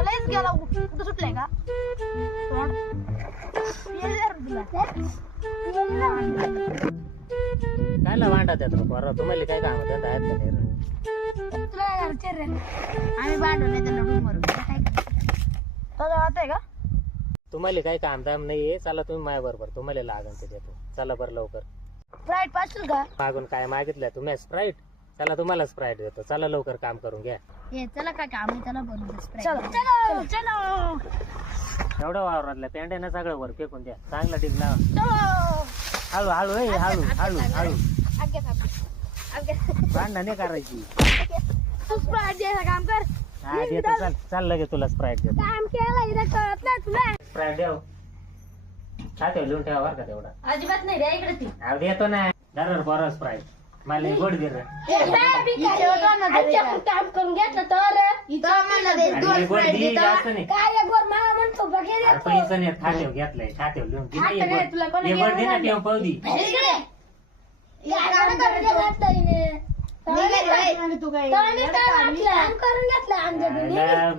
लयच गेला कुठं सुटलाय का तोंड कायला वांडा येत बरं तुम्हाला काय काम आहेत का नाही तुला घरचे रे आम्ही भांडवले त्याला रूमवर काय तुझं आहे का तुम्हाला काही काम दाम नाहीये चला तुम्ही माझ्या बरोबर तुम्हाला लागन ते देतो चला बरं लवकर फ्लाईट पाशील का मागून काय मागितलं तुम्ही स्प्राईट चला तुम्हाला स्प्राईट देतो चला लवकर काम करून घ्या ये चला काय काम आहे त्याला बनवू चलो चलो चलो एवढं वावरातल्या पेंड्यानं सगळं वर फेकून द्या चांगला डिग लावा चलो हळू हळू ए हळू हळू हळू आगे आगे भांडण नाही करायची तू स्प्राईट द्यायचं काम कर हा देतो चल चल लगेच तुला स्प्राईट देतो काम केलं इथं कळत नाही तुला स्प्राईट देव खाते लिहून ठेवा बरं का तेवढा अजिबात नाही रे इकडे ती देतो ना दरवर बरं स्प्राईट मला गोड दे रे काम करून घेतलं तर गोड दे जास्त नाही काय गोर मला म्हणतो बघे अरे पैसा नाही खात्यावर घेतलंय खात्यावर लिहून घे ना ये गोड दे ना ठेव पावदी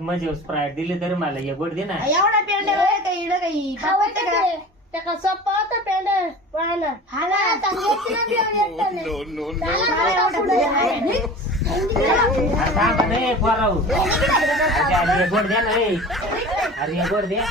म्हणजे स्प्राईट दिली तरी मला ये गोड दे ना एवढा पेंड काही त्याका सोपा होता पेंड पाहायला नाही पोराव गोड द्या ना रे अरे गोड द्या